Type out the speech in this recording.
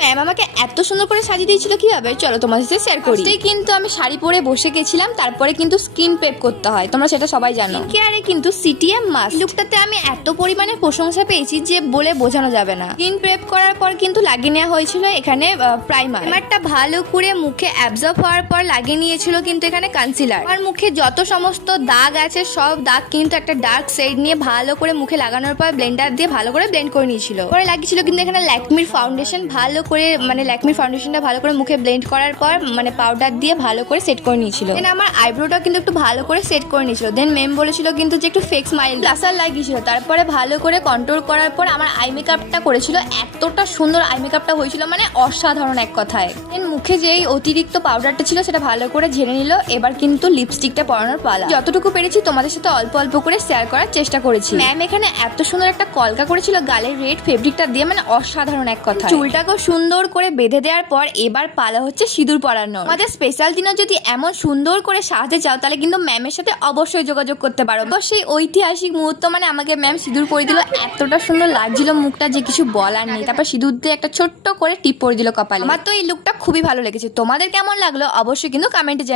Ma'am আমাকে এত সুন্দর করে সাজিয়ে দিয়েছিল কিভাবে, চলো তোমার সাথে শেয়ার করি। কিন্তু আমি শাড়ি পরে বসে গেছিলাম, তারপরে কিন্তু স্কিন প্রেপ করতে হয়, তোমরা সেটা সবাই জানো। কেয়ারে কিন্তু সিটিএম মাস্ট। লুকটাতে আমি এত পরিমাণে প্রশংসা পেয়েছি যে বলে বোঝানো যাবে না। স্কিন প্রেপ করার পর কিন্তু লাগিয়ে নেওয়া হয়েছিল এখানে প্রাইমারটা ভালো করে মুখে অ্যাবজর্ব হওয়ার পর লাগিয়ে নিয়েছিল কিন্তু এখানে কনসিলার। আমার মুখে যত সমস্ত দাগ আছে সব দাগ কিন্তু একটা ডার্ক শেড নিয়ে ভালো করে মুখে লাগানোর পর ব্লেন্ডার দিয়ে ভালো করে ব্লেন্ড করে নিয়েছিল। পরে লাগিয়েছিল কিন্তু এখানে ল্যাকমির ফাউন্ডেশন, ভালো করে ল্যাকমির ফাউন্ডেশনটা ভালো করে মুখে ব্লেন্ড করার পর পাউডার দিয়ে ভালো করে সেট করে নিয়েছিল। দেন আমার আইব্রোটা কিন্তু একটু ভালো করে সেট করে নিয়েছিল। দেন ম্যাম বলেছিল কিন্তু যে একটু ফেক স্মাইল ব্লাসার লাগিয়েছিল। তারপরে ভালো করে কন্ট্রোল করার পর আমার আই মেকআপটা করেছিল। এতটা সুন্দর আই মেকআপটা হয়েছিল, অসাধারণ এক কথায়। দেন মুখে যেই অতিরিক্ত পাউডারটা ছিল সেটা ভালো করে ঝেড়ে নিল। এবার কিন্তু লিপস্টিকটা পরানোর পালা। যতটুকু পেরেছি তোমাদের সাথে অল্প অল্প করে শেয়ার করার চেষ্টা করেছি। ম্যাম এখানে এত সুন্দর একটা কলকা করেছিল গালের রেড ফেব্রিকটা দিয়ে, অসাধারণ এক কথা। চুলটাকেও সুন্দর করে বেঁধে দেওয়ার পর এবার পালা হচ্ছে সিঁদুর পরানো। আমাদের স্পেশাল দিনে যদি এমন সুন্দর করে সাজাতে চাও তাহলে কিন্তু ম্যামের সাথে অবশ্যই যোগাযোগ করতে পারো। সেই ঐতিহাসিক মুহূর্ত আমাকে ম্যাম সিঁদুর পরে দিল, এতটা সুন্দর লাগছিল মুখটা যে কিছু বলার নেই। তারপর সিঁদুর দিয়ে একটা ছোট্ট করে টিপ পরে দিল কপালে। আমার তো এই লুকটা খুবই ভালো লেগেছে। তোমাদের কেমন লাগলো অবশ্যই কিন্তু কমেন্টে জানিও।